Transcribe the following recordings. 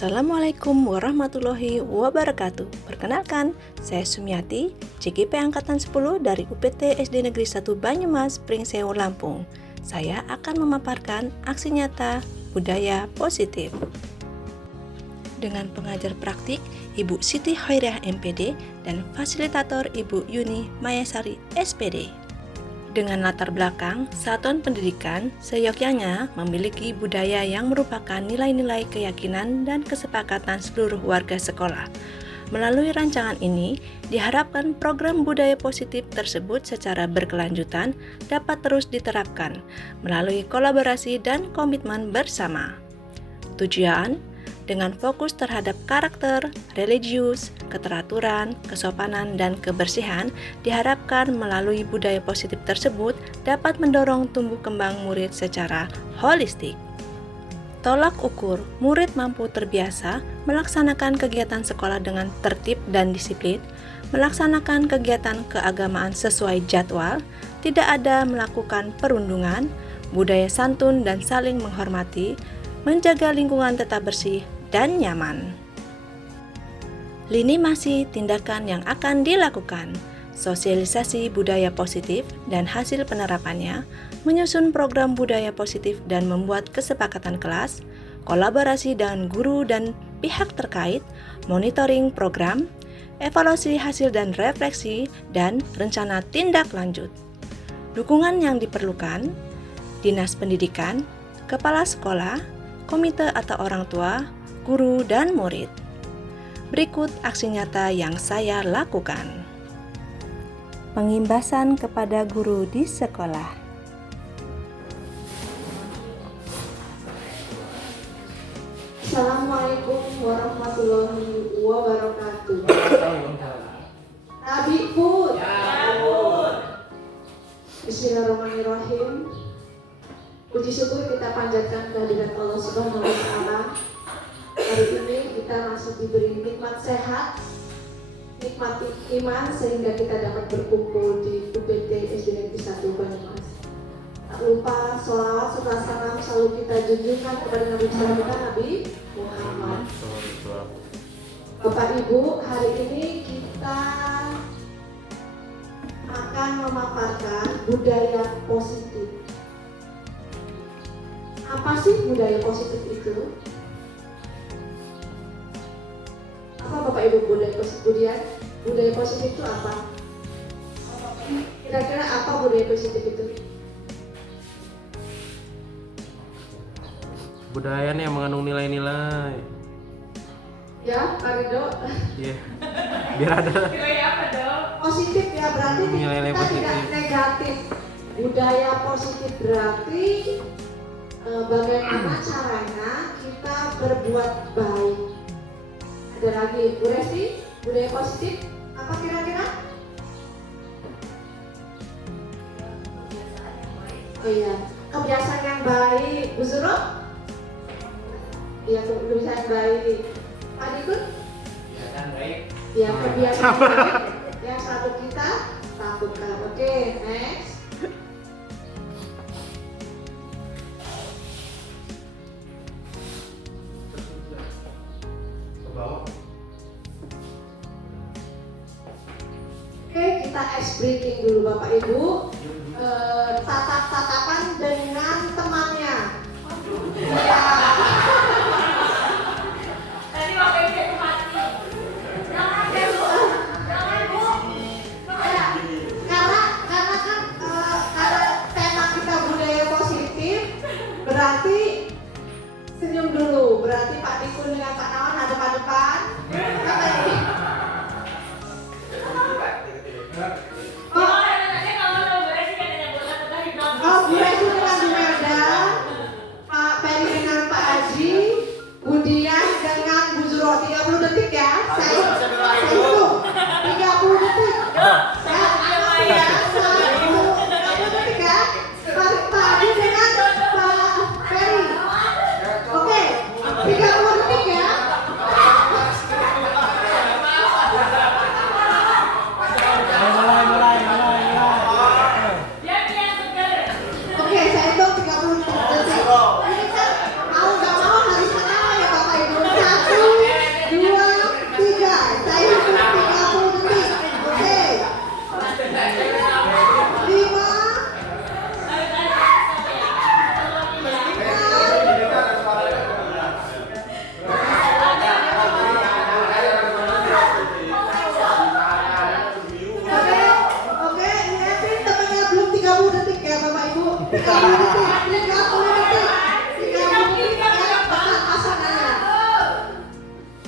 Assalamualaikum warahmatullahi wabarakatuh. Perkenalkan, saya Sumiati, CGP Angkatan 10 dari UPT SD Negeri 1 Banyumas, Pringsewu, Lampung. Saya akan memaparkan aksi nyata budaya positif. Dengan pengajar praktik Ibu Siti Khairiah MPD dan fasilitator Ibu Yuni Mayasari SPD. Dengan latar belakang satuan pendidikan seyogyanya memiliki budaya yang merupakan nilai-nilai keyakinan dan kesepakatan seluruh warga sekolah. Melalui rancangan ini, diharapkan program budaya positif tersebut secara berkelanjutan dapat terus diterapkan melalui kolaborasi dan komitmen bersama. Tujuan dengan fokus terhadap karakter, religius, keteraturan, kesopanan, dan kebersihan, diharapkan melalui budaya positif tersebut dapat mendorong tumbuh kembang murid secara holistik. Tolak ukur, murid mampu terbiasa melaksanakan kegiatan sekolah dengan tertib dan disiplin, melaksanakan kegiatan keagamaan sesuai jadwal, tidak ada melakukan perundungan, budaya santun dan saling menghormati, menjaga lingkungan tetap bersih dan nyaman. Lini masa tindakan yang akan dilakukan: sosialisasi budaya positif dan hasil penerapannya, menyusun program budaya positif dan membuat kesepakatan kelas, kolaborasi dengan guru dan pihak terkait, monitoring program, evaluasi hasil dan refleksi, dan rencana tindak lanjut. Dukungan yang diperlukan: Dinas Pendidikan, Kepala Sekolah, komite atau orang tua, guru, dan murid. Berikut aksi nyata yang saya lakukan. Pengimbasan kepada guru di sekolah. Assalamualaikum warahmatullahi wabarakatuh. Nabi Put. Bismillahirrahmanirrahim. Puji syukur kita panjatkan kehadirat Allah Subhanahu wa Ta'ala. Hari ini kita masih diberi nikmat sehat, nikmat iman, sehingga kita dapat berkumpul di UPT SD Negeri 1 Banyumas. Tak lupa sholawat serta salam selalu kita junjungkan kepada Nabi besar kita, Nabi Muhammad. Bapak Ibu, hari ini kita akan memaparkan budaya positif. Apa sih budaya positif itu? Apa Bapak Ibu budaya positif? Budaya positif itu apa? Kira-kira apa budaya positif itu? Budaya nih yang mengandung nilai-nilai. Ya, Pak Rido. Iya. Biar ada Nilai apa dong? Positif ya, berarti Nilai-nilai kita positif. tidak negatif. Budaya positif berarti bagaimana caranya kita berbuat baik. Ada lagi, Bu Resti, budaya positif apa kira-kira? Oh iya, kebiasaan yang baik. Bu Zuro? Iya, kebiasaan yang baik. Pak Dikun? Kebiasaan baik. Ya, kebiasaan yang baik yang selalu kita lakukan. Oke, next. Oke, kita ice breaking dulu Bapak Ibu. Tatap-tatapan dengan temannya. Ya. Tadi waktu itu aku mati. Jangan ya Bu. Jangan Bu. Ya, karena kan karena tema kita budaya positif, berarti senyum dulu. Berarti Pak Dikun dengan Pak Nawan ada pada depan. Apa ini? Oh, Nanti kalau mau beres kan ada buat hipnotis. oh, Bu Resu dengan Bu Melda, Pak Peri dengan Pak Aji, Bu Dian dengan Bu Zuro. 30 detik ya. Saya hitung 30 detik. Saya amati ya. 30 detik ya. Pak Aji dengan Pak Peri. Oke, 30 detik ya. Mulai.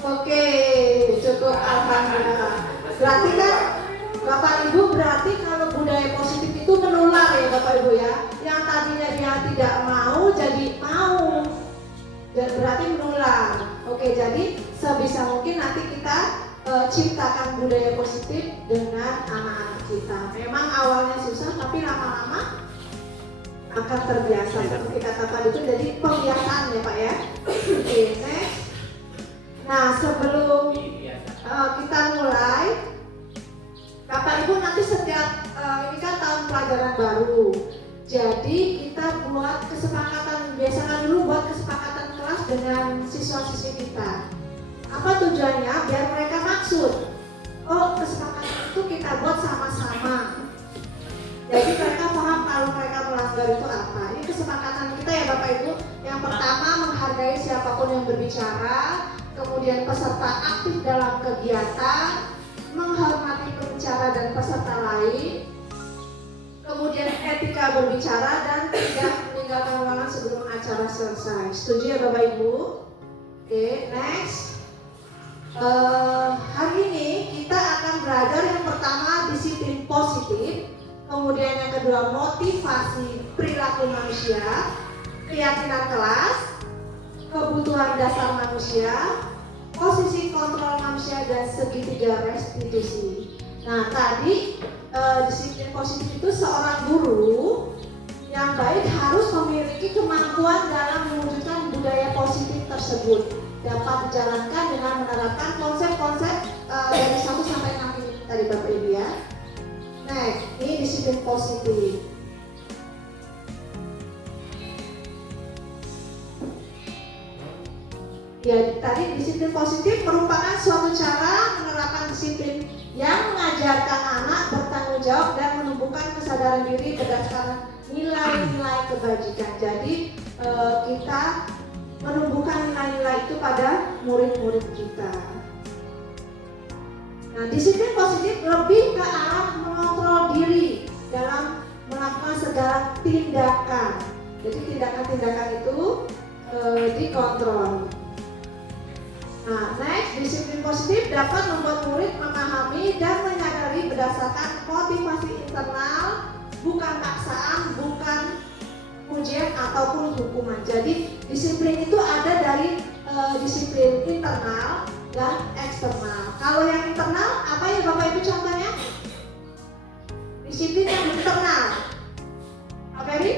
Oke, cukup, alhamdulillah. Berarti kan Bapak Ibu, berarti kalau budaya positif itu menular ya Bapak Ibu ya. Yang tadinya dia tidak mau jadi mau, dan berarti menular. Oke, jadi sebisa mungkin nanti kita ciptakan budaya positif dengan anak-anak kita. Memang awalnya susah, tapi lama-lama akan terbiasa. Seperti kata Pak itu jadi pembiasaan ya Pak ya. Oke, next. Nah, sebelum kita mulai, Bapak Ibu nanti setiap ini kan tahun pelajaran baru. Jadi kita buat kesepakatan, biasakan dulu buat kesepakatan kelas dengan siswa-siswi kita. Apa tujuannya? Biar mereka maksud. Oh, kesepakatan itu kita buat sama-sama. Jadi mereka paham kalau mereka melanggar itu apa. Ini kesepakatan kita ya Bapak Ibu. Yang pertama, menghargai siapapun yang berbicara. Kemudian peserta aktif dalam kegiatan, menghormati pembicara dan peserta lain. Kemudian etika berbicara dan tidak meninggalkan ruangan sebelum acara selesai. Setuju ya Bapak Ibu? Oke, next. Hari ini kita akan belajar yang pertama disiplin positif, kemudian yang kedua motivasi perilaku manusia, keyakinan kelas, kebutuhan dasar manusia, posisi kontrol manusia, dan segitiga restitusi. Nah, tadi disiplin positif itu seorang guru yang baik harus memiliki kemampuan dalam mewujudkan budaya positif tersebut, dapat dijalankan dengan menerapkan konsep-konsep dari 1 sampai 6 ini tadi Bapak Ibu ya. Next, ini disiplin positif. Ya, tadi disiplin positif merupakan suatu cara menerapkan disiplin yang mengajarkan anak bertanggung jawab dan menumbuhkan kesadaran diri berdasarkan nilai-nilai kebajikan. Jadi kita menumbuhkan nilai-nilai itu pada murid-murid kita. Nah, disiplin positif lebih ke arah mengontrol diri dalam melakukan segala tindakan. Jadi tindakan-tindakan itu dikontrol. Nah, next, disiplin positif dapat membuat murid memahami dan menyadari berdasarkan motivasi internal, bukan paksaan, bukan ujian ataupun hukuman. Jadi disiplin itu ada dari disiplin internal dan eksternal. Kalau yang internal, apa ya Bapak Ibu contohnya? Disiplin yang internal. Apa ini?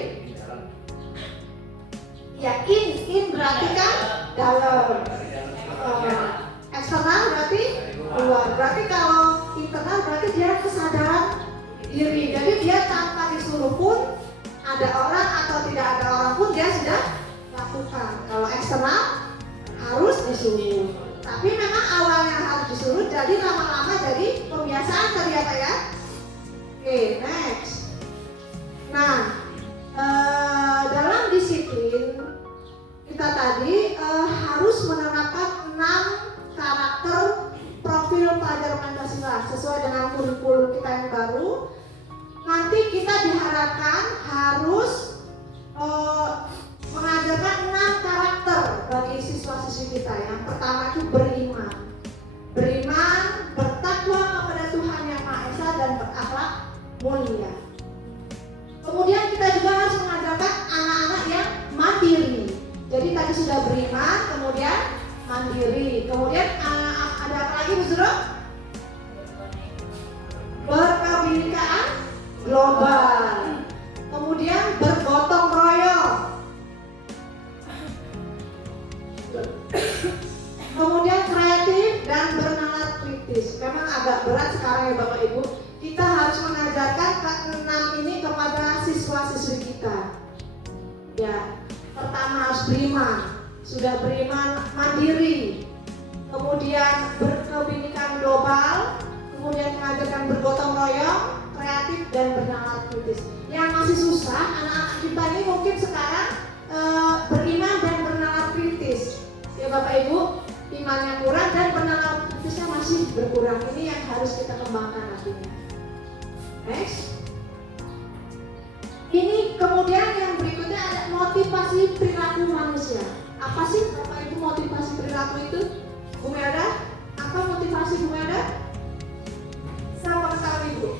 Ya, in berarti kan dalam. Eksternal berarti luar. Berarti kalau internal berarti dia kesadaran diri. Jadi dia tanpa disuruh pun, ada orang atau tidak ada orang pun dia sudah lakukan. Kalau eksternal harus disuruh. Tapi memang awalnya harus disuruh, jadi lama-lama jadi pembiasaan tadi apa ya? Oke, next. Nah, dalam disiplin kita tadi harus menerapkan 6 karakter profil pelajar Pancasila sesuai dengan kurikulum kita yang baru. Nanti kita diharapkan harus mengajarkan 6 karakter bagi siswa-siswi kita. Yang pertama itu beriman. Beriman, bertakwa kepada Tuhan Yang Maha Esa dan berakhlak mulia. Kemudian kita juga harus mengajarkan anak-anak yang mandiri. Jadi tadi sudah beriman, kemudian mandiri. Kemudian ada apa lagi Bu Zuro? Berkebinekaan global. Kemudian bergotong royong. Kemudian kreatif dan bernalar kritis. Memang agak berat sekarang ya Bapak Ibu. Kita harus mengajarkan ke-6 ini kepada siswa-siswi kita. Ya, pertama harus beriman. Sudah beriman mandiri. Kemudian berkebinekaan global. Kemudian mengajarkan bergotong royong, kreatif dan bernalar kritis. Yang masih susah anak-anak kita ini mungkin sekarang beriman dan bernalar kritis. Ya Bapak Ibu, imannya kurang dan bernalar kritisnya masih berkurang. Ini yang harus kita kembangkan nantinya. Next. Ini kemudian yang berikutnya motivasi perilaku manusia. Apa sih Bapak Ibu motivasi perilaku itu? Bu Melda, apa motivasi Bu Melda? Sama sama Ibu.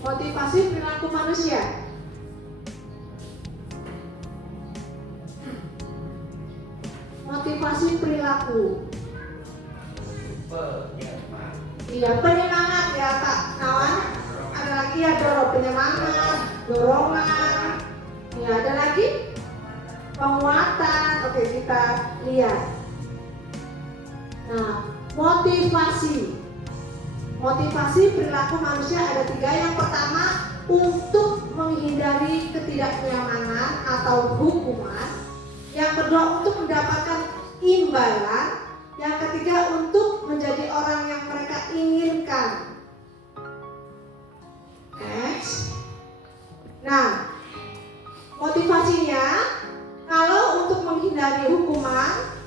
Motivasi perilaku manusia. Motivasi perilaku. Iya, penyemangat ya Pak Kawan. Ada lagi ya penyemangat, dorongan. Ya, ada lagi penguatan. Oke, kita lihat. Nah, motivasi perilaku manusia ada 3. Yang pertama, untuk menghindari ketidaknyamanan atau hukuman. Yang kedua, untuk mendapatkan imbalan. Yang ketiga, untuk menjadi orang yang mereka inginkan. Next. Nah, motivasinya kalau untuk menghindari hukuman,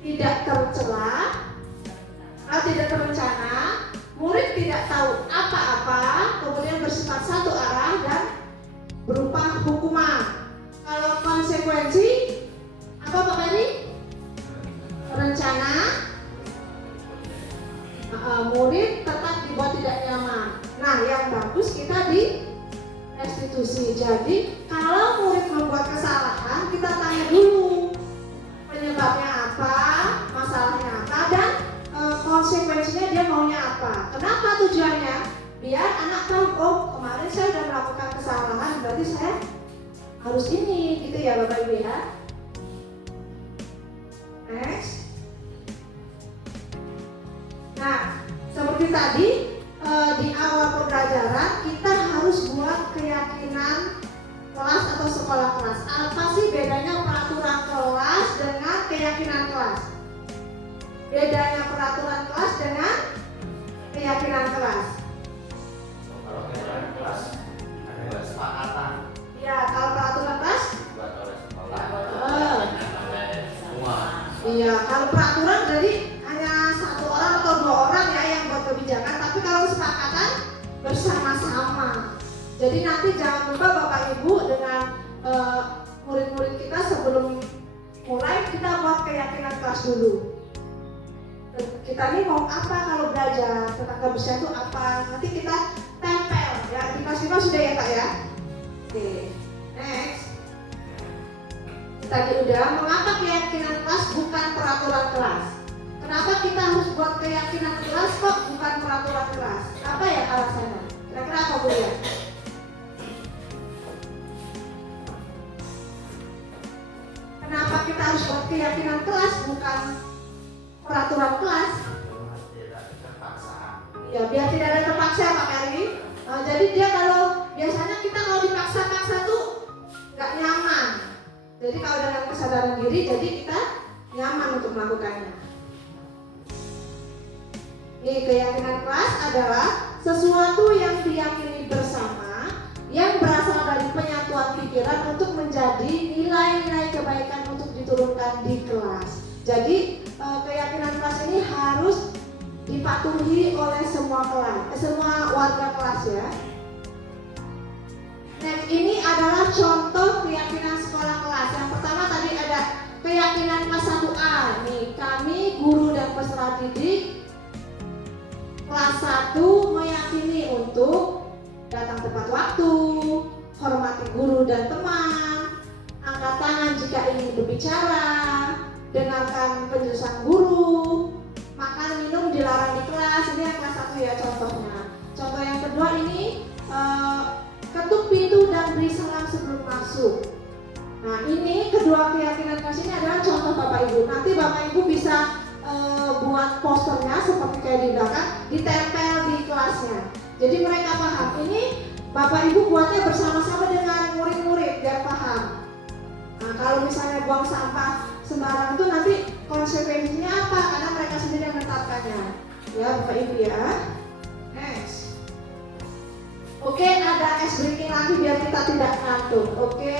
tidak tercela atau tidak terencana, murid tidak tahu apa-apa, kemudian bersifat satu arah dan berupa hukuman. Kalau konsekuensi apa Pak Ferry? Rencana, murid tetap dibuat tidak nyaman. Nah, yang bagus kita di restitusi. Jadi kalau murid membuat kesalahan, kita tanya dulu penyebabnya apa, masalahnya apa, dan konsekuensinya dia maunya apa. Kenapa tujuannya? Biar anak tahu, oh kemarin saya sudah melakukan kesalahan, berarti saya harus ini, gitu ya Bapak Ibu ya. Next. Nah, seperti tadi di awal pembelajaran kita harus buat keyakinan kelas atau sekolah kelas. Apa sih bedanya peraturan kelas dengan keyakinan kelas? Bedanya peraturan kelas dengan keyakinan kelas. Kalau keyakinan kelas ada kesepakatan. Ya, kalau peraturan kelas Buat oleh sekolah. Semua. Iya, kalau peraturan jadi hanya 1 orang atau 2 orang ya yang buat kebijakan, tapi kalau kesepakatan bersama-sama. Jadi nanti jangan lupa Bapak Ibu dengan murid-murid kita sebelum mulai kita buat keyakinan kelas dulu. Kita ini mau apa kalau belajar tentang kebersihan itu apa? Nanti kita tempel ya di kelas 5 sudah ya Pak ya. Oke, next. Tadi udah, mengapa keyakinan kelas bukan peraturan kelas? Kenapa kita harus buat keyakinan kelas kok bukan peraturan kelas? Apa ya alasannya? Kira-kira apa Bu ya? Kenapa kita harus buat keyakinan kelas bukan peraturan kelas? Tidak terpaksa. Ya biar tidak ada terpaksa Pak Ferry. Jadi dia kalau biasanya kita kalau dipaksa-paksa tuh nggak nyaman. Jadi kalau dengan kesadaran diri, jadi kita nyaman untuk melakukannya. Ini keyakinan kelas adalah sesuatu yang diyakini bersama, yang berasal dari penyatuan pikiran untuk menjadi nilai-nilai kebaikan untuk diturunkan di kelas. Jadi keyakinan kelas ini harus dipatuhi oleh semua kelas, semua warga kelas ya. Next, ini adalah contoh keyakinan sekolah kelas. Yang pertama tadi ada keyakinan kelas 1A. Nih, kami guru dan peserta didik kelas 1 meyakini untuk datang tepat waktu, hormati guru dan teman, angkat tangan jika ingin berbicara, dengarkan penjelasan guru, makan minum dilarang di kelas. Ini yang kelas 1 ya contohnya. Contoh yang kedua ini ketuk pintu dan beri salam sebelum masuk. Nah ini kedua keyakinan kelas ini adalah contoh Bapak Ibu. Nanti Bapak Ibu bisa buat posternya seperti kayak di belakang, ditempel di kelasnya. Jadi mereka paham. Ini Bapak Ibu buatnya bersama-sama dengan murid-murid biar paham. Nah kalau misalnya buang sampah sembarangan itu nanti konsekuensinya apa? Karena mereka sendiri yang menetapkannya. Ya Bapak Ibu ya. Next. Oke, ada ice breaking lagi biar kita tidak ngantuk. Oke,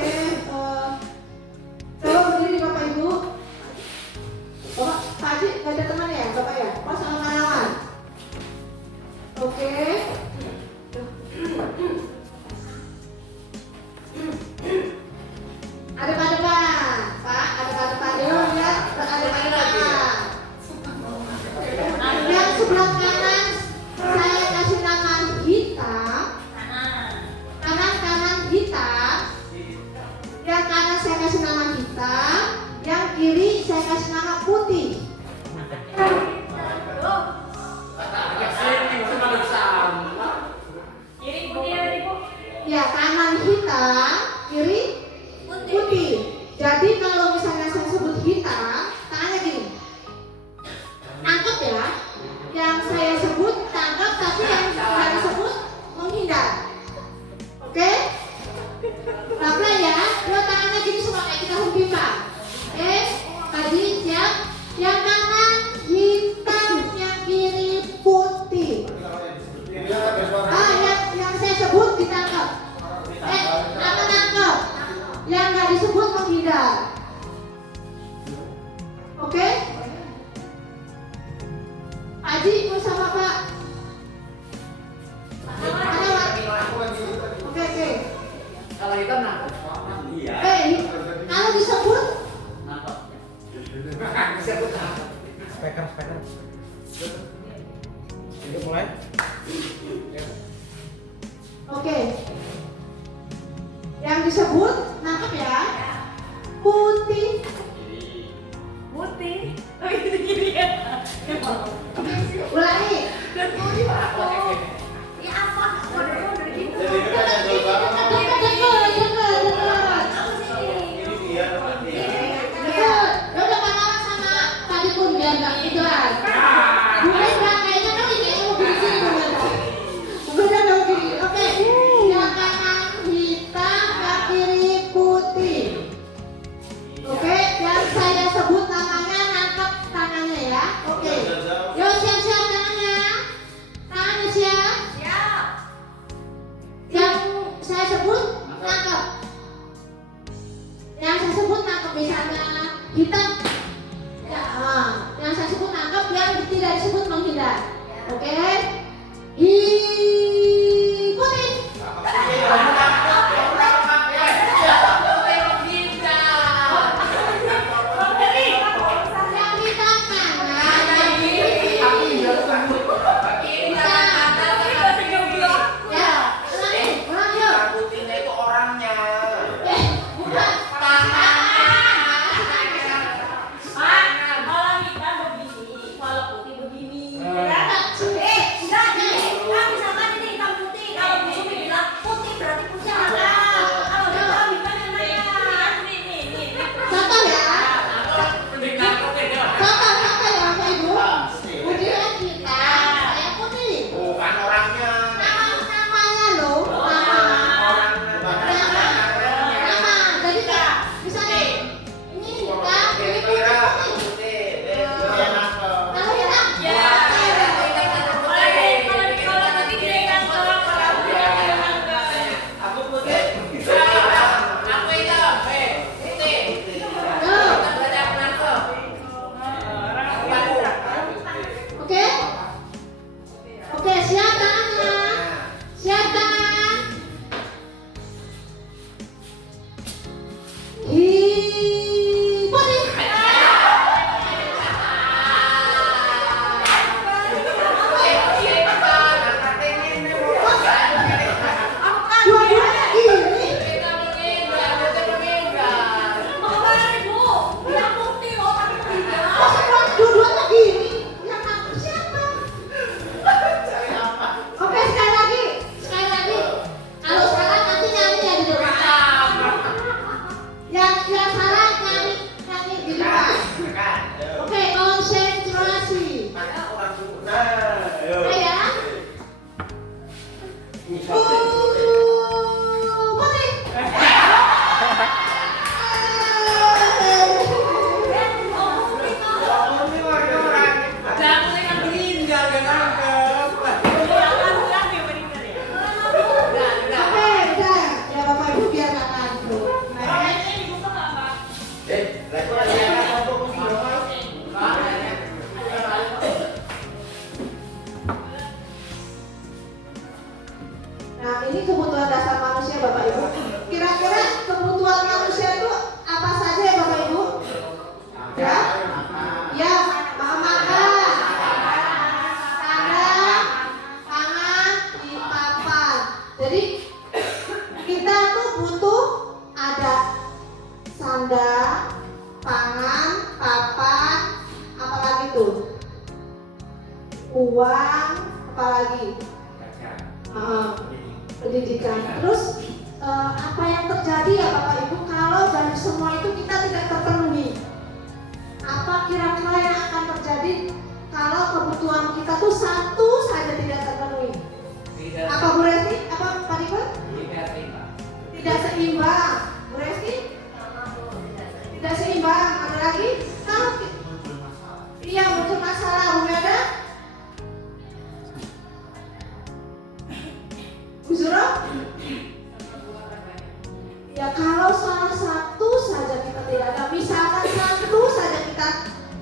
coba berdiri Bapak Ibu. Bapak, tadi nggak ada teman ya, Bapak ya? Pas sama lawan. Oke. hitam, kiri putih. Jadi kalau misalnya saya sebut hitam, tangannya gini. Tangkap ya. Yang saya sebut tangkap, tapi yang saya disebut menghindar. Oke? Pelan-pelan ya. Dua tangannya gini semua kayak kita humpimah. Oke? Tadi siap. Yang kanan hitam, yang kiri putih. Yang saya sebut ditangkap. Nangkep. Yang nggak disebut menghindar. Oke? Aji ikut sama Pak. Ada Pak? Oke. Kalau hitam nangkep. Iya. Kalau disebut Nangkep. Disebut nangkep. Speaker. Ini mulai. oke. Yang disebut nangkep ya. Putih. Putih. Oh itu gini ya. Ulangi. Ya apa? Waduh gitu. Dekat. Ya udah kanan sama tadi pun biar nggak gituan. Bukan nggak kayaknya kan ini kayaknya mau begini bukan mau begini. Oke. Yang kanan hitam, yang kiri putih. Oke. Yang saya sebut namanya nangkep tangannya ya. Oke. Yo siap-siap tangannya. Tangannya siap. Siap. Yang saya sebut nangkep. Yang saya sebut nangkep misalnya hitam. Ya, yang saya sebut nangkep, yang tidak disebut menghindar. Oke? Putih. Yang hitam kanan, yang kiri. Ya, ulang yuk. Putihnya itu orangnya. Bukan. Kalau hitam begini, kalau putih begini. Enggak nih. Kan misalkan ini hitam putih, kalau Sumi bilang putih berarti putih mana? Kalau hitam yang mana? Nih. Contoh ya. Contoh ya Bapak Ibu. Kemudian kita saya putih. Bukan orangnya. Namanya loh. Nama. Jadi kan misalnya ini hitam, ini putih. Kalau hitam. Kalau nanti dia yang Aku putih. Aku hitam. Putih. Tuh. Berarti aku nangkep. Oke? Oke, siap tangannya. Siap tangan. Putih. Dua-duanya gini. Masa dua-duanya gini? Yang nangkep siapa? Oke, sekali lagi. Kalau salah nanti nyari ya di depan. Yang salah nyari di depan. Oke, konsentrasi. Ya. Putih. Oke, udah. Ya Bapak Ibu biar nggak ngantuk. Nah, ini kebutuhan dasar manusia Bapak Ibu. Kira-kira kebutuhan manusia itu apa saja ya Bapak Ibu? Ya? Ya, makan. Tangan, di papan. Jadi kita tuh butuh ada sandang, pangan, papan, apalagi tuh? Uang, apalagi? Pendidikan. Terus apa yang terjadi ya Bapak Ibu kalau dari semua itu kita tidak terpenuhi? Apa kira-kira yang akan terjadi kalau kebutuhan kita tuh satu saja tidak terpenuhi? Apa Bu Resti? Apa Pak Diko? Tidak seimbang. Bu Resti? Tidak seimbang. Ada lagi? Kalau iya muncul masalah. Bu Meda? Bu Zuro? Ya kalau salah satu saja kita tidak ada, misalkan satu saja kita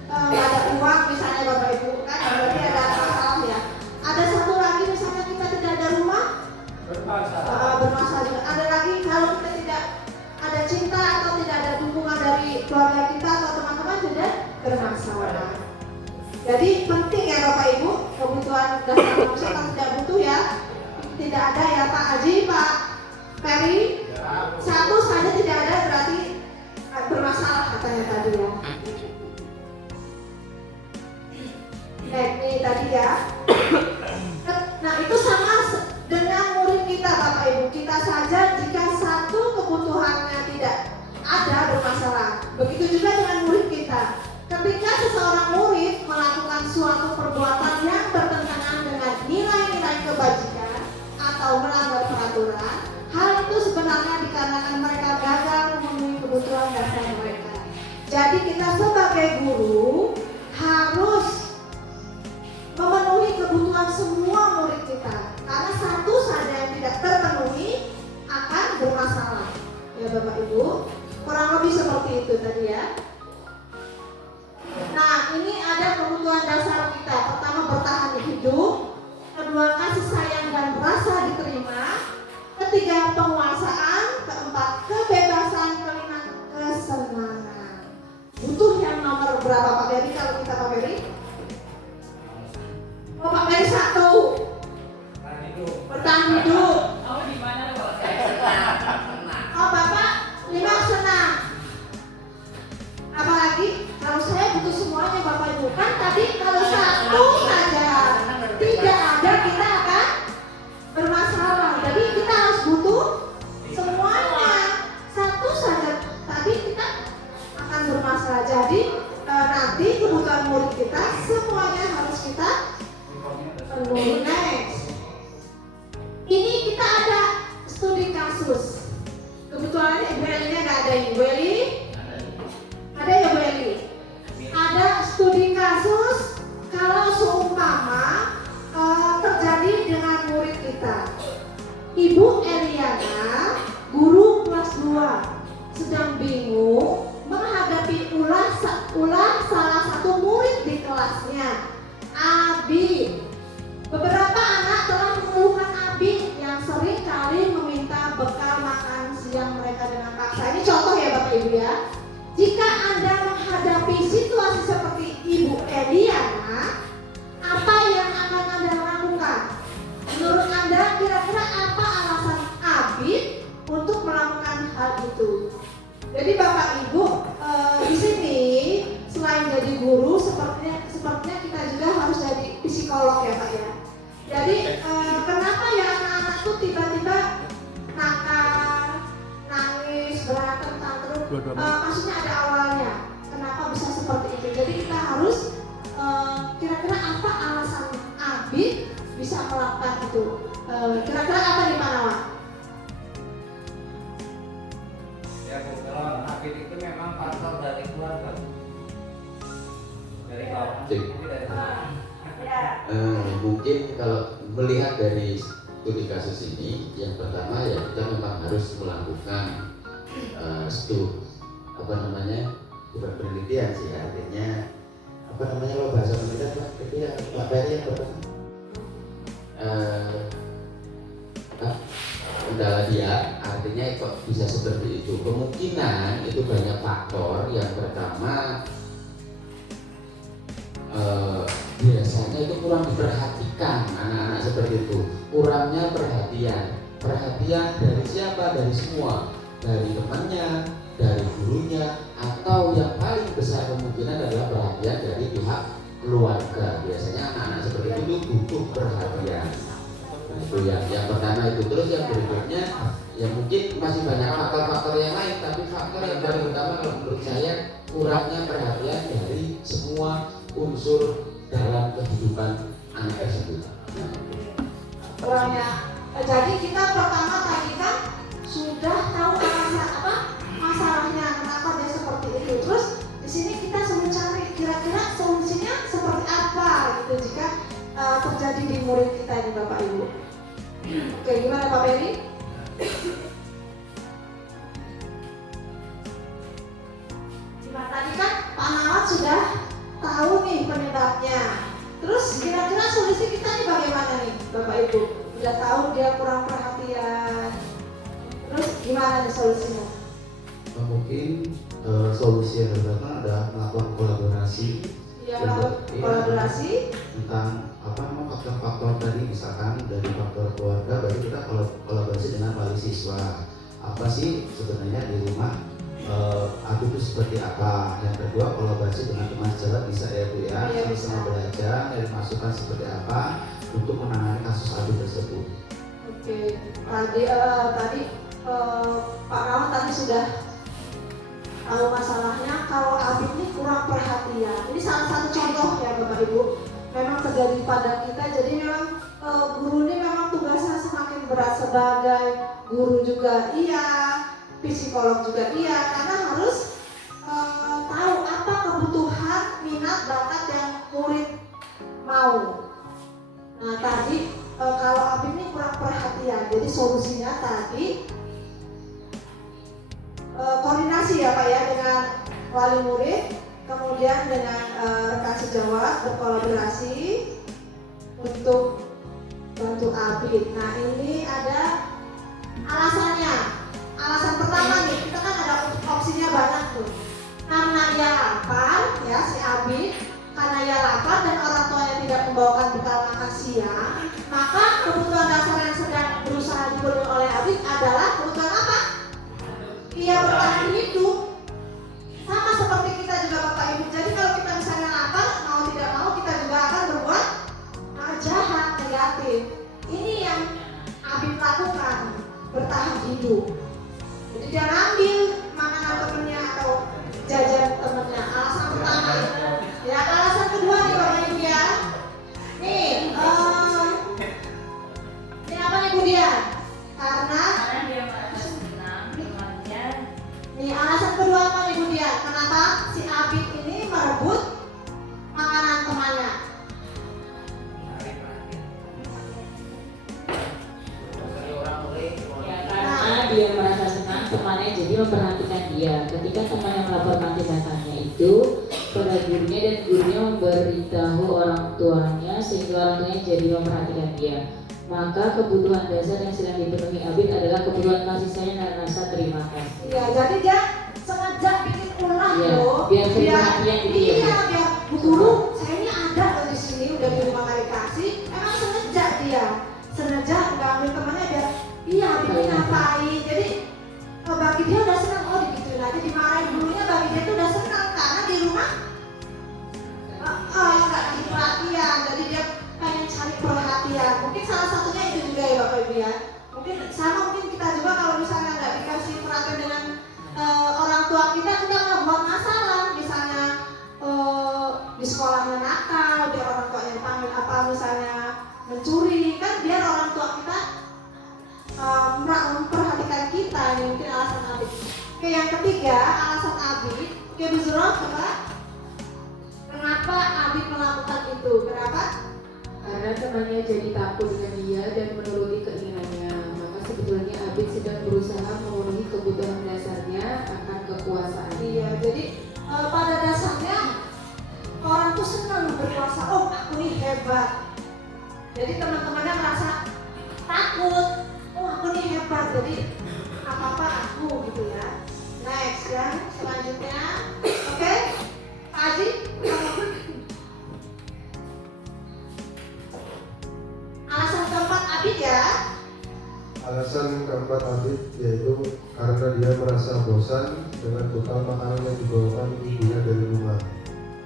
nggak ada uang misalnya Bapak Ibu, kan berarti ada masalah ya. Ada satu lagi misalnya kita tidak ada rumah, bermasalah juga. Ada lagi kalau kita tidak ada cinta atau tidak ada dukungan dari keluarga kita atau teman-teman juga bermasalah. Jadi penting ya Bapak Ibu, kebutuhan dasar manusia kan tidak butuh ya, tidak ada ya Pak Haji, Pak Ferry. Satu saja tidak ada berarti bermasalah katanya tadi ya. Baik, ini tadi ya. Nah itu sama dengan murid kita Bapak Ibu. Kita saja jika satu kebutuhannya tidak ada bermasalah. Begitu juga dengan murid kita. Ketika seseorang murid melakukan suatu perbuatan yang bertentangan dengan nilai-nilai kebajikan atau melanggar peraturan, hal itu sebenarnya dikarenakan mereka gagal memenuhi kebutuhan dasar mereka. Jadi kita sebagai guru harus memenuhi kebutuhan semua murid kita. Karena satu saja yang tidak terpenuhi akan bermasalah. Ya Bapak Ibu, kurang lebih seperti itu tadi ya. Nah ini ada kebutuhan dasar kita. Pertama bertahan hidup, kedua kasih sayang dan rasa diterima, ketiga penguasaan, keempat kebebasan, kelima kesenangan. Butuh yang nomor berapa Pak Ferry kalau kita Pak Ferry? Oh Pak Ferry satu. Bertahan hidup. Oh Bapak lima senang. Apalagi kalau saya butuh semuanya Bapak Ibu. Kan tadi kalau satu saja tidak ada kita akan bermasalah. Jadi kita harus butuh semuanya. Satu saja tadi kita akan bermasalah. Jadi nanti kebutuhan murid kita semuanya harus kita penuhi. Next. Ini kita ada studi kasus. Kebetulannya Ibu Elinya nggak ada Ibu Eli. Ada ya Bu Eli? Ada studi kasus kalau seumpama terjadi dengan murid kita. Ibu Eliana, guru kelas 2, sedang bingung menghadapi ulah salah satu murid di kelasnya, Abi. Beberapa anak telah mengeluhkan Abi yang sering kali meminta bekal makan siang mereka dengan paksa. Ini contoh ya Bapak Ibu ya. Jika Anda menghadapi situasi seperti Ibu Eliana, apa yang akan Anda lakukan? Menurut Anda kira-kira apa alasan Abi untuk melakukan hal itu? Jadi Bapak Ibu di sini selain jadi guru, sepertinya kita juga harus jadi psikolog ya Pak ya. Jadi kenapa ya anak-anak tuh tiba-tiba nakal, nangis, berantem, tantrum? Maksudnya ada awalnya. Kenapa bisa seperti itu? Jadi kita harus kira-kira apa alasan Abi bisa melakukan itu? Kira-kira apa di mana Wak? Ya Bu, kalau Habib itu memang faktor dari keluarga. Dari bawah. Dari mungkin kalau melihat dari studi kasus ini, yang pertama ya kita memang harus melakukan bukan penelitian sih, artinya kalau bahasa penelitian Pak Ferry yang pertama kendala dia, artinya kok bisa seperti itu. Kemungkinan itu banyak faktor. Yang pertama biasanya itu kurang diperhatikan anak-anak seperti itu, kurangnya perhatian dari siapa? Dari semua, dari temannya, dari gurunya, atau yang paling besar kemungkinan adalah perhatian dari pihak keluarga. Biasanya anak-anak seperti itu butuh perhatian. Nah, itu yang pertama itu. Terus yang berikutnya Ya mungkin masih banyak faktor-faktor yang lain, tapi faktor yang paling utama kalau menurut saya kurangnya perhatian dari semua unsur dalam kehidupan anak tersebut. Kurangnya. Jadi kita pertama tadi kan sudah tahu masalahnya, kenapa dia seperti itu. Terus di sini kita selalu cari kira-kira solusinya seperti apa gitu jika terjadi di murid kita ini Bapak Ibu. Oke, gimana Pak Beni? Gimana tadi kan Pak Nawat sudah tahu nih penyebabnya. Terus kira-kira solusi kita nih bagaimana nih Bapak Ibu? Udah tahu dia kurang perhatian. Terus gimana nih solusinya? Mungkin solusi yang pertama adalah melakukan kolaborasi. Ya, kolaborasi Tentang faktor-faktor tadi, misalkan dari faktor keluarga, baru kita kolaborasi dengan wali siswa. Apa sih sebenarnya di rumah aku itu seperti apa? Yang kedua, kolaborasi dengan teman sejawat bisa ya Bu ya, sama-sama belajar dari masukan seperti apa untuk menangani kasus aduh tersebut. Oke, tadi Pak Kawan tadi sudah tahu masalahnya kalau Abid ini kurang perhatian. Ini salah satu contoh ya Bapak Ibu. Memang terjadi pada kita. Jadi memang guru ini memang tugasnya semakin berat sebagai guru juga iya, psikolog juga iya, karena harus tahu apa kebutuhan, minat, bakat yang murid mau. Nah tadi kalau Abid ini kurang perhatian, jadi solusinya tadi koordinasi ya Pak ya dengan wali murid, kemudian dengan rekan sejawat berkolaborasi untuk bantu Abid. Nah ini ada alasannya. Alasan pertama nih, kita kan ada opsinya banyak tuh. Karena ia lapar ya si Abid, karena ia lapar dan orang tuanya tidak membawakan bekal makan siang, maka kebutuhan dasar yang sedang berusaha dipenuhi oleh Abid adalah kebutuhan apa? Ia bertahan hidup. Sama seperti kita juga Bapak Ibu. Jadi kalau kita misalnya lapar, mau tidak mau kita juga akan berbuat jahat, negatif. Ini yang Abid lakukan, bertahan hidup. Jadi dia ngambil makanan temennya atau jajan temennya. Alasan pertama. Ya, alasan kedua nih Bapak Ibu ya. Nih, ini apa nih Bu Dian? Karena dia merasa senang temannya. nih alasan kedua apa nih Bu Dian? Kenapa si Abid ini merebut makanan temannya? Ya, karena dia merasa senang temannya jadi memperhatikan dia. Ketika teman yang melaporkan tindakannya itu pada gurunya dan gurunya memberitahu orang tuanya sehingga orang tuanya jadi memperhatikan dia, maka kebutuhan dasar yang sedang dipenuhi Abid adalah kebutuhan kasih sayang dan rasa terima kasih. Ya, jadi dia sengaja bikin ulah Iya, loh. biar perhatian gitu ya. Iya, biar Bu Guru, saya ini ada loh di sini udah di rumah nggak dikasih. Emang sengaja dia, sengaja nggak ambil temannya biar iya bikin ngapain. Jadi bagi dia udah senang, oh digituin aja dimarahin gurunya, bagi dia tuh udah senang karena di rumah nggak kasih perhatian. Jadi dia pengen cari perhatian. Mungkin salah satunya itu juga ya Bapak Ibu ya. Mungkin sama, mungkin kita juga kalau misalnya nggak dikasih perhatian dengan orang tua kita nggak buat masalah. Misalnya di sekolahnya nakal, biar orang tuanya panggil apa, misalnya mencuri, kan biar orang tua kita memperhatikan kita. Ini mungkin alasan Abid. Oke, yang ketiga alasan Abid. Oke Bu Zuro, coba. Kenapa Abid melakukan itu? Kenapa? Karena temannya jadi takut dengan dia dan menuruti keinginannya. Maka sebetulnya Abid sedang berusaha memenuhi kebutuhan dasarnya akan kekuasaan. Iya, jadi pada dasarnya orang tuh senang berkuasa. Oh, aku nih hebat. Jadi teman-temannya merasa takut. Oh, aku nih hebat. Jadi apa-apa aku gitu ya. Next ya, selanjutnya. Oke, Pak Haji. Alasan keempat Abid ya. Alasan keempat Abid yaitu karena dia merasa bosan dengan bekal makanan yang dibawakan ibunya dari rumah.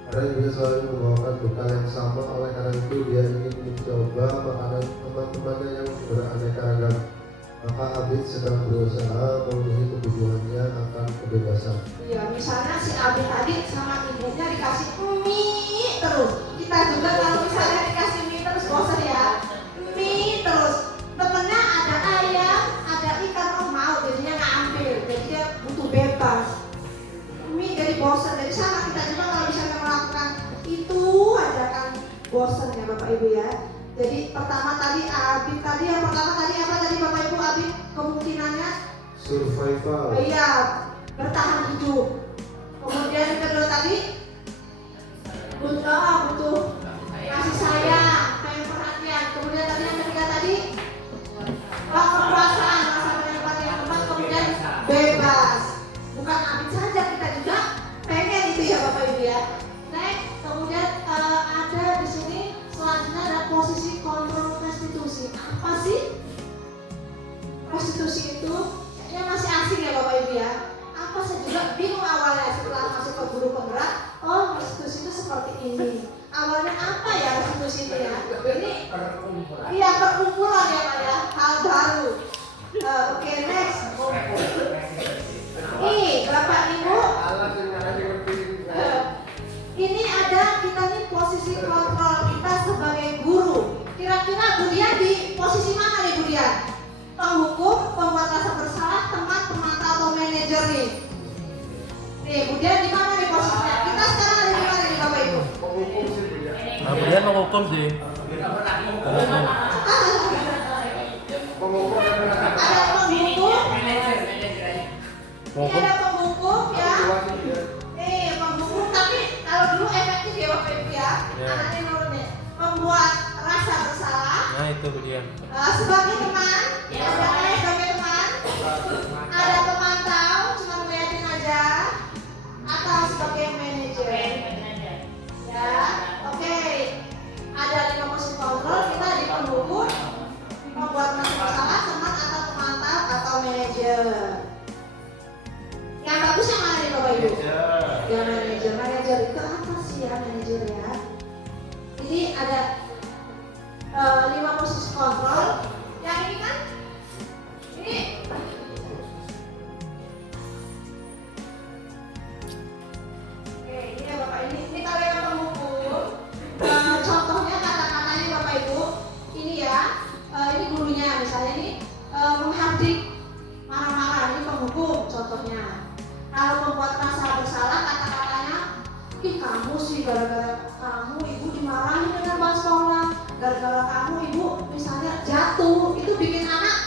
Karena ibunya selalu membawakan bekal yang sama, oleh karena itu dia ingin mencoba makanan teman-temannya yang beraneka ragam. Maka Abid Abid sedang berusaha memenuhi kebutuhannya akan kebebasan. Iya, misalnya si Abi tadi sama ibunya dikasih mie terus. Kita juga kalau misalnya dikasih mie terus bosan ya. Mie terus. Temennya ada ayam, ada ikan, oh mau, jadinya nggak ambil. Jadi dia butuh bebas. Mie jadi bosan. Jadi sama kita juga kalau misalnya melakukan itu aja kan bosan ya Bapak Ibu ya. Jadi pertama tadi Abi tadi yang pertama tadi apa tadi Bapak Ibu Abi kemungkinannya Survival. iya bertahan hidup. Kemudian yang kedua tadi butuh kasih sayang, pengen perhatian. Kemudian tadi yang ketiga tadi kepuasan, rasa menikmati yang keempat, kemudian bebas. Bukan Abid saja, kita juga pengen itu ya Bapak Ibu ya. Next, kemudian ada di sini selanjutnya ada posisi kontrol restitusi. Apa sih restitusi itu? Kayaknya masih asing ya Bapak Ibu ya. Apa saya juga bingung awalnya setelah masuk ke guru penggerak. Oh, restitusi itu seperti ini. Awalnya apa ya restitusi itu ya? Ini iya perkumpulan ya Pak ya, hal baru. Oke, next. Nih Bapak Ibu, ini ada kita nih posisi kontrol kita sebagai guru. Kira-kira Bu Dian di posisi mana nih Bu Dian? Penghukum, pembuat rasa bersalah, teman, pemantau atau manajer nih? Nih Bu Dian di mana nih posisinya? Kita sekarang ada di mana nih Bapak Ibu? Nah, kemudian menghukum sih. Menghukum. Ada penghukum, ini ada penghukum ya. Penghukum tapi kalau dulu efektif ya Bapak Ibu ya. Anaknya nurun nih. Membuat rasa bersalah. Nah itu kemudian. Sebagai teman, ada sebagai teman. Ada pemantau, cuma ngeliatin aja. Atau sebagai manajer. Ya, oke. Ada 5 posisi kontrol, kita di penghukum, membuat rasa bersalah, teman atau pemantau atau manajer. Yang bagus yang mana nih Bapak Ibu? Ya manajer. Manajer itu apa sih ya manajer ya? Jadi ada 5 posisi kontrol. Yang ini kan? Ini oke, ini ya Bapak ini kalau yang penghukum. Contohnya kata-katanya Bapak Ibu. Ini ya, ini gurunya misalnya ini menghardik marah-marah, ini penghukum contohnya. Kalau membuat rasa bersalah kata-katanya, ih kamu sih gara-gara kamu ibu dimarahin dengan bahasa sekolah, gara-gara kamu ibu misalnya jatuh, itu bikin anak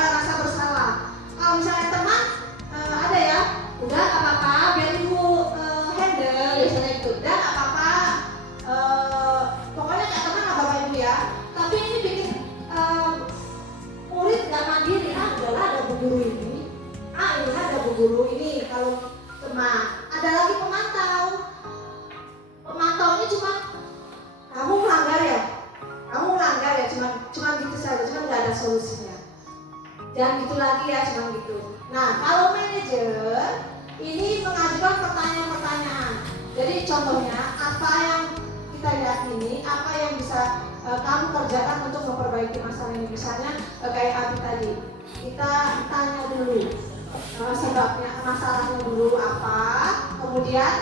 rasa bersalah. Kalau misalnya teman ada ya, udah apa-apa biar ibu handle biasanya gitu, udah apa-apa pokoknya kayak teman Bapak Ibu ya. Tapi ini bikin murid gak mandiri, udahlah ada bu guru ini. Ini ada bu guru ini kalau teman. Ada lagi pemantau. Pemantau ini cuma kamu melanggar ya, cuma gitu saja, cuma nggak ada solusinya. Jangan gitu lagi ya, cuma gitu. Nah kalau manajer ini mengajukan pertanyaan-pertanyaan. Jadi contohnya apa yang kita yakini, apa yang bisa kamu kerjakan untuk memperbaiki masalah ini. Misalnya kayak Abi tadi, kita tanya dulu sebabnya, masalahnya dulu apa, kemudian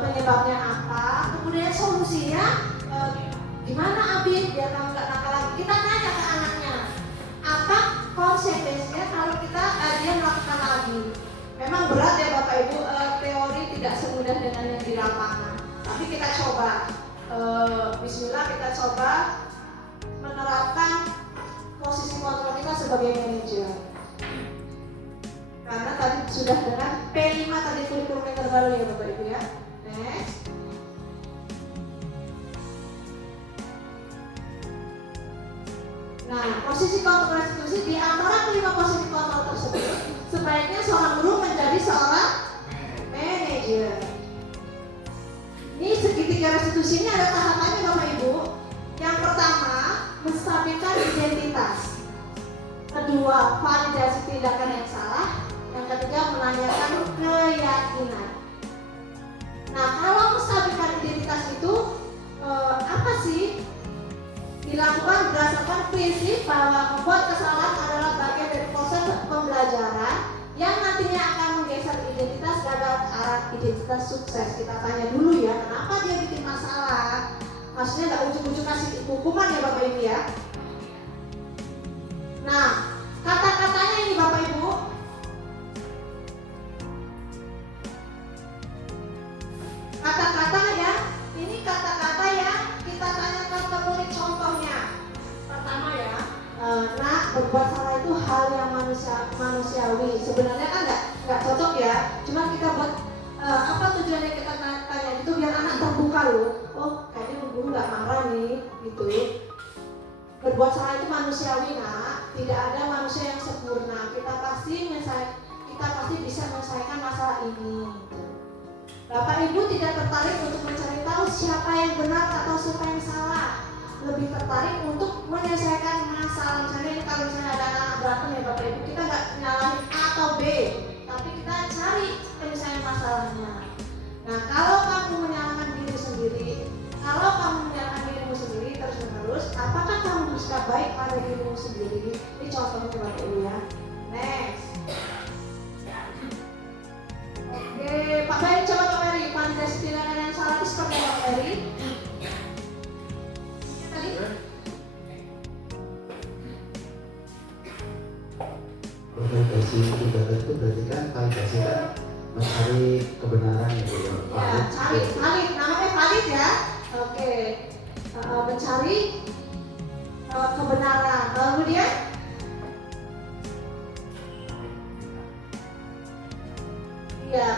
penyebabnya apa, kemudian solusinya gimana Abi biar kamu nggak nakal lagi. Kita nanya ke anaknya apa konsekuensinya kalau kita dia melakukan lagi. Memang berat ya Bapak Ibu, teori tidak semudah dengan yang di lapangan, tapi kita coba bismillah, kita coba menerapkan posisi kontrol kita sebagai manajer. Karena tadi sudah dengan P5 tadi kurikulum yang terbaru ya Bapak Ibu ya. Next. Nah, posisi kontrol restitusi di antara kelima posisi kontrol tersebut, sebaiknya seorang guru menjadi seorang manajer. Ini segitiga restitusi ini ada tahapannya Bapak Ibu. Yang pertama, menstabilkan identitas. Kedua, validasi tindakan yang salah. Yang ketiga, menanyakan keyakinan. Nah, kalau menstabilkan identitas itu apa sih? dilakukan berdasarkan prinsip bahwa membuat kesalahan adalah bagian dari proses pembelajaran yang nantinya akan menggeser identitas ke arah identitas sukses. Kita tanya dulu ya, kenapa dia bikin masalah? Maksudnya nggak ujuk-ujuk kasih hukuman ya Bapak Ibu ya. Nah, kata-katanya ini Bapak Ibu, kata-kata ya, ini kata-kata yang kita tanyakan ke murid contohnya. Pertama ya, nah berbuat salah itu hal yang manusiawi. Sebenarnya kan nggak cocok ya. Cuma kita buat apa tujuannya kita tanya itu biar anak terbuka loh. Oh kayaknya guru nggak marah nih gitu. Berbuat salah itu manusiawi nak. Tidak ada manusia yang sempurna. Kita pasti bisa menyelesaikan masalah ini. Bapak Ibu tidak tertarik untuk mencari tahu siapa yang benar atau siapa yang salah. Lebih tertarik untuk menyelesaikan masalah. Misalnya kalau misalnya ada anak berantem ya Bapak Ibu, kita nggak nyalahin A atau B, tapi kita cari penyelesaian masalahnya. Nah kalau kamu menyalahkan diri sendiri, kalau kamu menyalahkan dirimu sendiri terus-menerus, apakah kamu bersikap baik pada dirimu sendiri? Ini contohnya Bapak Ibu ya. Next. Oke, Pak Ferry, coba Pak Ferry, validasi tindakan yang salah itu seperti apa Pak Ferry? Tadi? Validasi tindakan itu berarti kan validasi kan mencari kebenaran gitu ya. Ya, valid, namanya valid ya. Oke, mencari kebenaran. Lalu dia? Iya.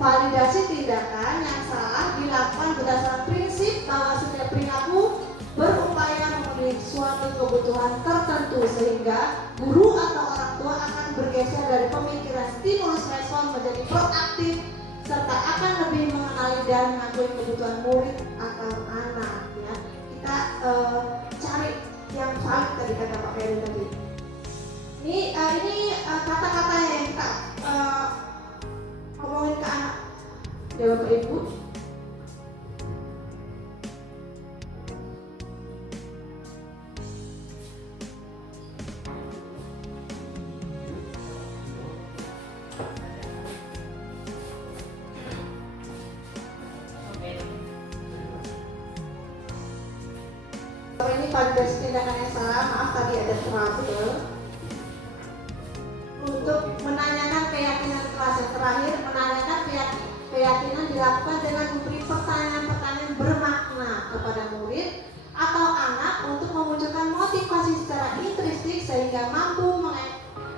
Validasi tindakan yang salah dilakukan berdasarkan prinsip bahwa setiap perilaku berupaya memenuhi suatu kebutuhan tertentu sehingga guru atau orang tua akan bergeser dari pemikiran stimulus respon menjadi proaktif serta akan lebih mengenali dan mengakui kebutuhan murid atau anak ya. Kita cari yang valid tadi kata Pak Ferry tadi. Ini kata-kata yang kita ngomongin ke anak ya Bapak Ibu. Ini validasi tindakan yang salah, maaf tadi ada trouble. Untuk menanyakan keyakinan kelas yang terakhir, menanyakan keyakinan dilakukan dengan memberi pertanyaan-pertanyaan bermakna kepada murid atau anak untuk memunculkan motivasi secara intrinsik sehingga mampu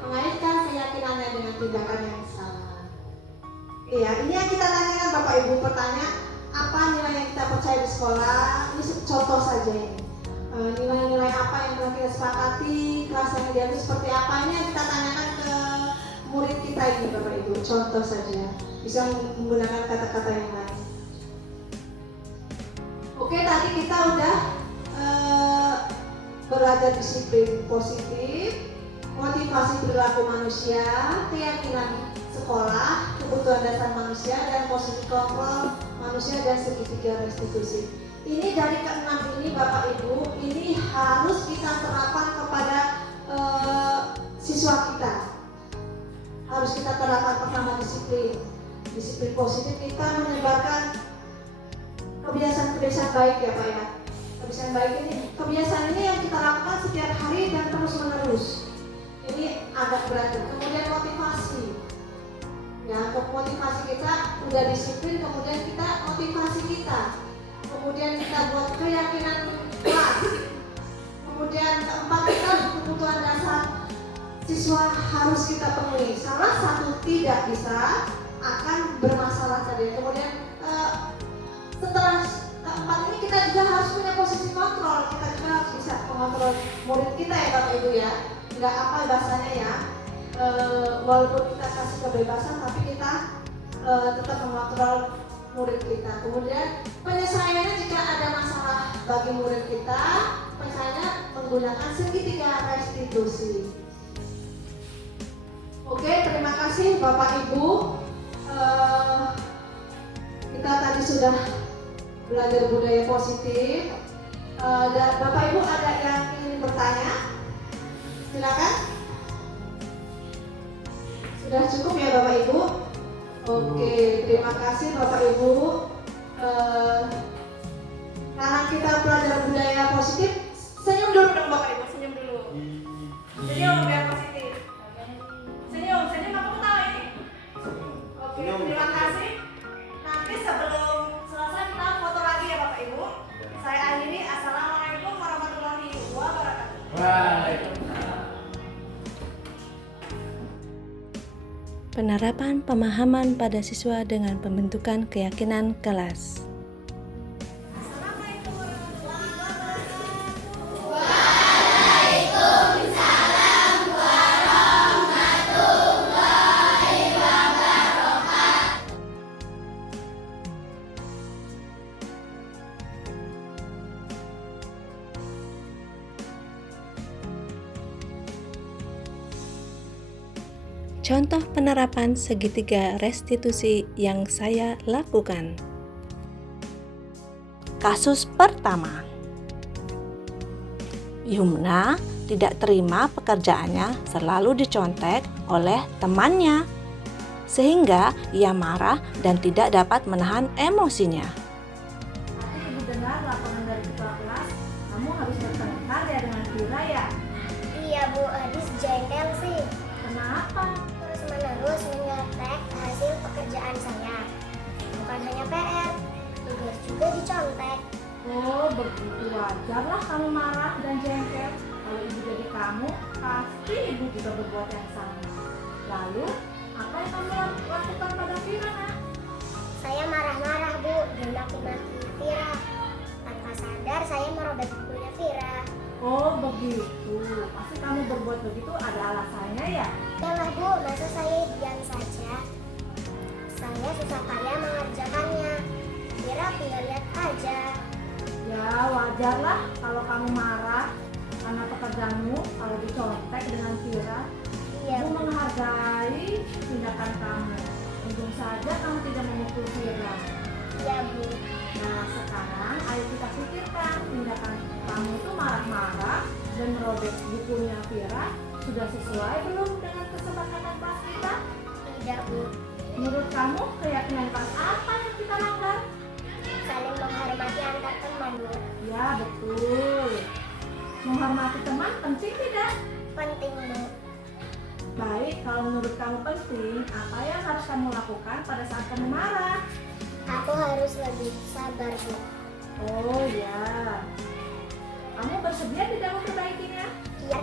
mengaitkan keyakinannya dengan tindakan yang salah. Iya, ini yang kita tanyakan Bapak Ibu, pertanyaan apa nilai yang kita percaya di sekolah? Ini contoh saja ini. Nilai-nilai apa yang telah kita sepakati, kelas yang diambil seperti apa, ini yang kita tanyakan ke murid kita ini Bapak Ibu, contoh saja, bisa menggunakan kata-kata yang lain. Oke, tadi kita udah belajar disiplin positif, motivasi perilaku manusia, keyakinan sekolah, kebutuhan dasar manusia, dan posisi kontrol manusia dan segitiga restitusi. Ini dari keenam ini Bapak Ibu, ini harus kita terapkan kepada siswa kita. Harus kita terapkan. Pertama disiplin positif, kita menyebarkan kebiasaan baik ya Pak ya. Kebiasaan ini yang kita lakukan setiap hari dan terus menerus. Ini agak berat. Kemudian motivasi. Ya, motivasi kita udah disiplin, kemudian kita motivasi kita. Kemudian kita buat keyakinan kelas. Kemudian keempat, kita kebutuhan dasar siswa harus kita penuhi. Salah satu tidak bisa akan bermasalah tadi. Kemudian setelah keempat ini kita juga harus punya posisi kontrol. Kita juga harus bisa mengontrol murid kita ya Bapak Ibu ya. Nggak apa bahasanya ya. Walaupun kita kasih kebebasan, tapi kita tetap mengontrol murid kita. Kemudian penyelesaiannya jika ada masalah bagi murid kita, penyelesaiannya menggunakan segitiga restitusi. Oke, terima kasih Bapak Ibu. Kita tadi sudah belajar budaya positif. Bapak Ibu ada yang ingin bertanya? Silakan. Sudah cukup ya Bapak Ibu? Oke, terima kasih Bapak Ibu. Karena kita belajar budaya positif, senyum dulu dong Bapak Ibu, senyum dulu. Senyum biar positif. Senyum, senyum apa ketawa ini? Oke, terima kasih. Nanti sebelum selesai kita foto lagi ya Bapak Ibu. Saya akhiri. Assalamualaikum warahmatullahi wabarakatuh. Penerapan pemahaman pada siswa dengan pembentukan keyakinan kelas. Assalamualaikum warahmatullahi wabarakatuh. Contoh penerapan segitiga restitusi yang saya lakukan. Kasus pertama, Yumna tidak terima pekerjaannya selalu dicontek oleh temannya, sehingga ia marah dan tidak dapat menahan emosinya. Tadi Ibu dengar laporan dari kepala kelas, kamu harus bertengkar ya dengan Vira ya? Iya Bu, habis jengkel sih. Kenapa? Terus-menerus mengetek hasil pekerjaan saya. Bukan hanya PR, tugas juga dicontek. Oh, begitu wajarlah kamu marah dan jengkel. Kalau Ibu jadi kamu, pasti Ibu juga berbuat yang sama. Lalu, apa yang kamu lakukan pada Vira, Nak? Saya marah-marah Bu, dan maki-maki Vira. Tanpa sadar saya merobek bukunya Vira. Oh, begitu. Pasti kamu berbuat begitu ada alasannya ya? Yalah Bu, masa saya diam saja? Saya susah payah mengerjakannya. Vira tinggal lihat aja. Ya, wajarlah kalau kamu marah karena pekerjaanmu kalau dicontek dengan Vira. Iya Ibu Bu. menghargai tindakan kamu. Untung saja kamu tidak memukul Vira. Iya Bu. Nah, sekarang ayo kita pikirkan tindakan kamu itu marah-marah dan merobek bukunya Vira sudah sesuai belum dengan kesepakatan kelas kita? Tidak Bu. Menurut kamu keyakinan kelas apa yang kita langgar? Saling menghormati antar teman Bu. Ya, betul. Menghormati teman penting tidak? Penting Bu. Baik, kalau menurut kamu penting, apa yang harus kamu lakukan pada saat kamu marah? Aku harus lebih sabar Bu. Oh ya. Kamu bersedia tidak memperbaikinya? Iya.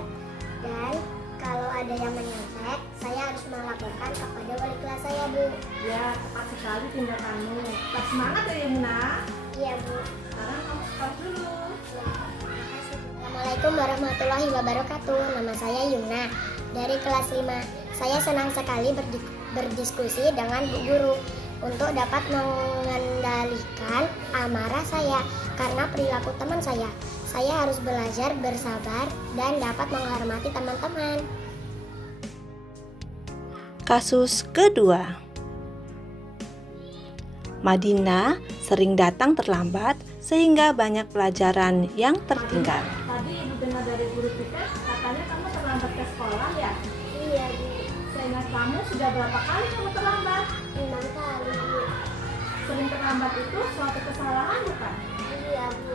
Dan kalau ada yang menyontek, saya harus melaporkan kepada wali kelas saya Bu. Ya, tepat sekali tindakanmu. Tetap semangat ya Yumna. Iya Bu. Sekarang kamu stop dulu. Ya, terima kasih. Assalamualaikum warahmatullahi wabarakatuh. Nama saya Yumna dari kelas 5. Saya senang sekali berdiskusi dengan Bu Guru untuk dapat mengendalikan amarah saya karena perilaku teman saya. Saya harus belajar bersabar dan dapat menghormati teman-teman. Kasus kedua, Madina sering datang terlambat sehingga banyak pelajaran yang tertinggal. Tadi Ibu dengar dari guru kita, katanya kamu terlambat ke sekolah ya? Iya Bu. Seingat kamu sudah berapa kali kamu terlambat? 6 kali Bu. Sering terlambat itu suatu kesalahan bukan? Iya Bu.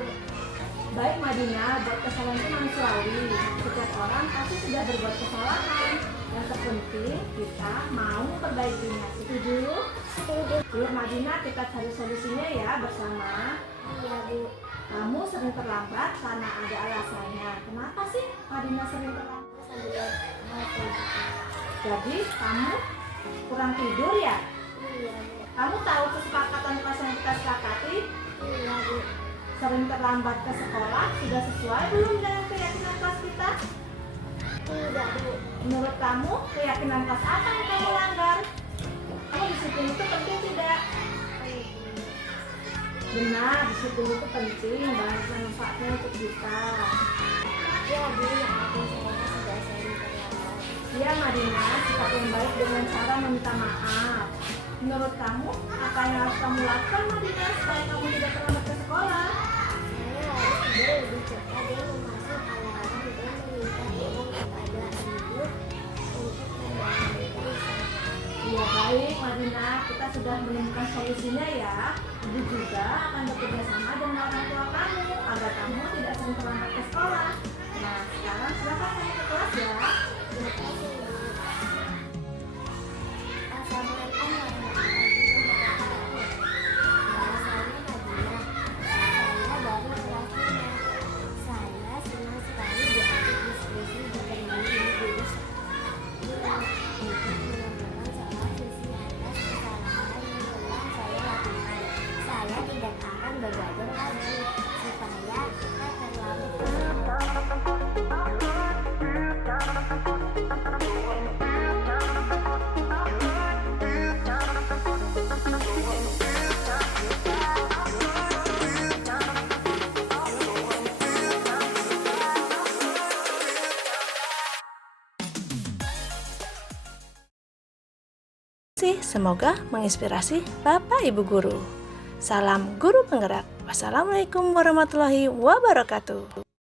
Baik Madina, buat kesalahan itu manusiawi. Setiap orang pasti sudah berbuat kesalahan. Yang terpenting kita mau memperbaikinya. Setuju? Setuju. Yuk Madina, kita cari solusinya ya bersama. Iya Bu. Kamu sering terlambat karena ada alasannya. Kenapa sih Madina sering terlambat? Jadi kamu kurang tidur ya? Iya Bu. Kamu tahu kesepakatan kelas yang kita sepakati? Iya Bu. Sering terlambat ke sekolah sudah sesuai belum dengan keyakinan kelas kita? Tidak Bu. Menurut kamu keyakinan kelas apa yang kamu langgar? Kamu disiplin itu penting tidak? Benar, disiplin itu penting, banyak manfaatnya untuk kita. Ya Bu, yang penting saya sudah sering terlambat. Ya Madina, sikap yang baik dengan cara meminta maaf. Menurut kamu, apa yang harus kamu lakukan Madina supaya kamu tidak terlambat ke sekolah? Saya harus lebih suka dia memasak alarm dan meminta tolong kepada ibu untuk membantu. Ya baik Madina, kita sudah menemukan solusinya ya. Ibu juga akan bekerja sama dengan orang tua kamu agar kamu tidak sering terlambat ke sekolah. Nah sekarang silakan naik ke kelas ya. Terima kasih, Bu. Assalamualaikum warahmatullahi wabarakatuh. Nama saya Nadina. Saya dari kelas 5. Saya senang sekali diajak diskusi ditemani ibu guru untuk menyampaikan soal visi atas kesalahan yang telah saya lakukan. Saya tidak akan belajar lagi supaya kita terlalu Semoga menginspirasi Bapak Ibu Guru. Salam guru penggerak. Wassalamualaikum warahmatullahi wabarakatuh.